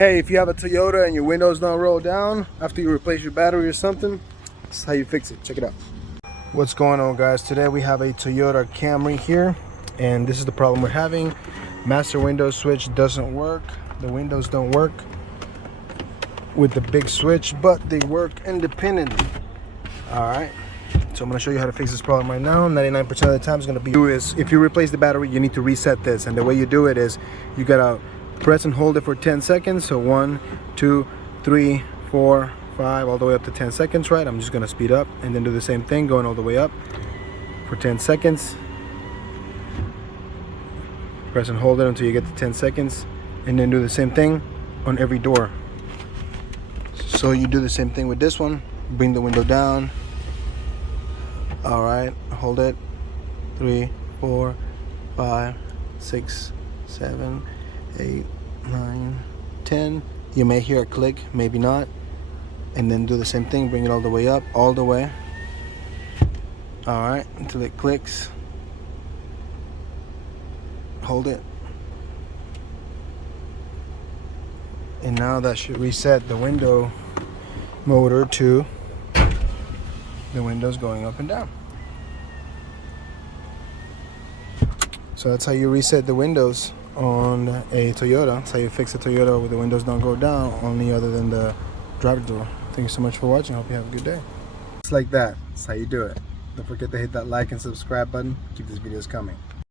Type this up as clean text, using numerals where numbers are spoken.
Hey, if you have a Toyota and your windows don't roll down after you replace your battery or something, this is how you fix it. Check it out. What's going on, guys? Today we have a Toyota Camry here, and this is the problem we're having. Master window switch doesn't work. The windows don't work with the big switch, but they work independently. All right, so I'm gonna show you how to fix this problem right now. 99% of the time is gonna be if you replace the battery, you need to reset this, and the way you do it is you gotta press and hold it for 10 seconds. So 1, 2, 3, 4, 5, all the way up to 10 seconds, right? I'm just gonna speed up and then do the same thing, going all the way up for 10 seconds. Press and hold it until you get to 10 seconds, and then do the same thing on every door. So you do the same thing with this one. Bring the window down. All right, hold it. 3, 4, 5, 6, 7, 8, 9, 10. You may hear a click, maybe not. And then do the same thing, bring it all the way up, all the way. All right, until it clicks. Hold it. And now that should reset the window motor to the windows going up and down. So that's how you reset the windows on a Toyota. That's how you fix a Toyota where the windows don't go down, only other than the driver door. Thank you so much for watching. Hope you have a good day. Just like that. That's how you do it. Don't forget to hit that like and subscribe button. Keep these videos coming.